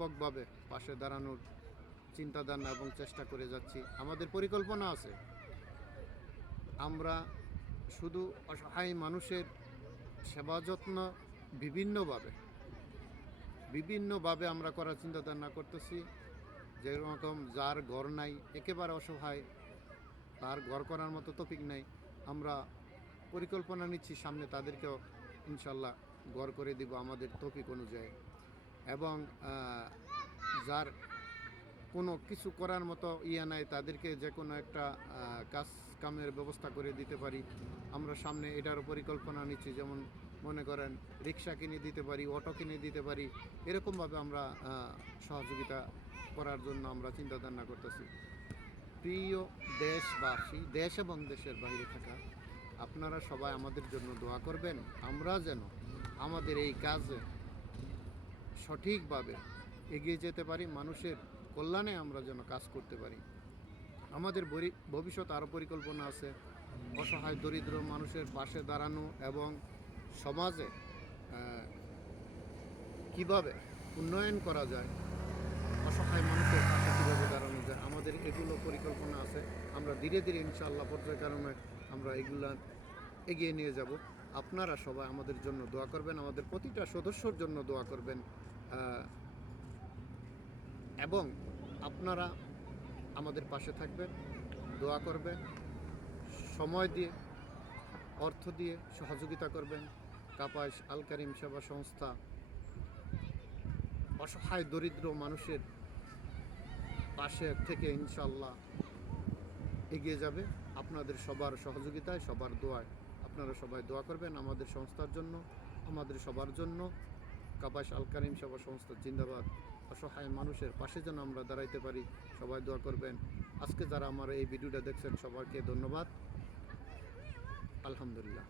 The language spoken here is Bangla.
ব্যাপকভাবে পাশে দাঁড়ানোর চিন্তাধারণা এবং চেষ্টা করে যাচ্ছি। আমাদের পরিকল্পনা আছে, আমরা শুধু অসহায় মানুষের সেবা যত্ন বিভিন্নভাবে আমরা করার চিন্তাধারণা করতেছি। যেরকম যার ঘর নাই, একেবারে অসহায়, তার ঘর করার মতো তৌফিক নাই, আমরা পরিকল্পনা নিচ্ছি সামনে তাদেরকেও ইনশাল্লাহ ঘর করে দিব আমাদের তৌফিক অনুযায়ী। এবং যার কোনো কিছু করার মতো নাই, তাদেরকে যে কোনো একটা কাজ কামের ব্যবস্থা করে দিতে পারি। আমরা সামনে এটারও পরিকল্পনা নিচ্ছি, যেমন মনে করেন রিক্সা কিনে দিতে পারি, অটো কিনে দিতে পারি, এরকমভাবে আমরা সহযোগিতা করার জন্য আমরা চিন্তাধারণা করতেছি। প্রিয় দেশবাসী, দেশ এবং দেশের বাইরে থাকা আপনারা সবাই আমাদের জন্য দোয়া করবেন, আমরা যেন আমাদের এই কাজে সঠিকভাবে এগিয়ে যেতে পারি, মানুষের কল্যাণে আমরা যেন কাজ করতে পারি। আমাদের ভবিষ্যৎ আরও পরিকল্পনা আছে, অসহায় দরিদ্র মানুষের পাশে দাঁড়ানো এবং সমাজে কিভাবে উন্নয়ন করা যায়, অসহায় মানুষের পাশে কীভাবে দাঁড়ানো যায়, আমাদের এগুলো পরিকল্পনা আছে। আমরা ধীরে ধীরে ইনশাআল্লাহ পর্যায়ক্রমে আমরা এগুলো এগিয়ে নিয়ে যাব। আপনারা সবাই আমাদের জন্য দোয়া করবেন, আমাদের প্রতিটা সদস্যর জন্য দোয়া করবেন, এবং আপনারা আমাদের পাশে থাকবেন, দোয়া করবেন, সময় দিয়ে, অর্থ দিয়ে সহযোগিতা করবেন। কাপাস আল কারিম সেবা সংস্থা অসহায় দরিদ্র মানুষের পাশে থেকে ইনশাল্লাহ এগিয়ে যাবে আপনাদের সবার সহযোগিতায়, সবার দোয়ায়। আপনারা সবাই দোয়া করবেন আমাদের সংস্থার জন্য, আমাদের সবার জন্য। কাপাস আল কারিম সেবা সংস্থা জিন্দাবাদ। অসহায় মানুষের পাশে যেন আমরা দাঁড়াইতে পারি, সবাই দোয়া করবেন। আজকে যারা আমার এই ভিডিওটা দেখছেন সবাইকে ধন্যবাদ। আলহামদুলিল্লাহ।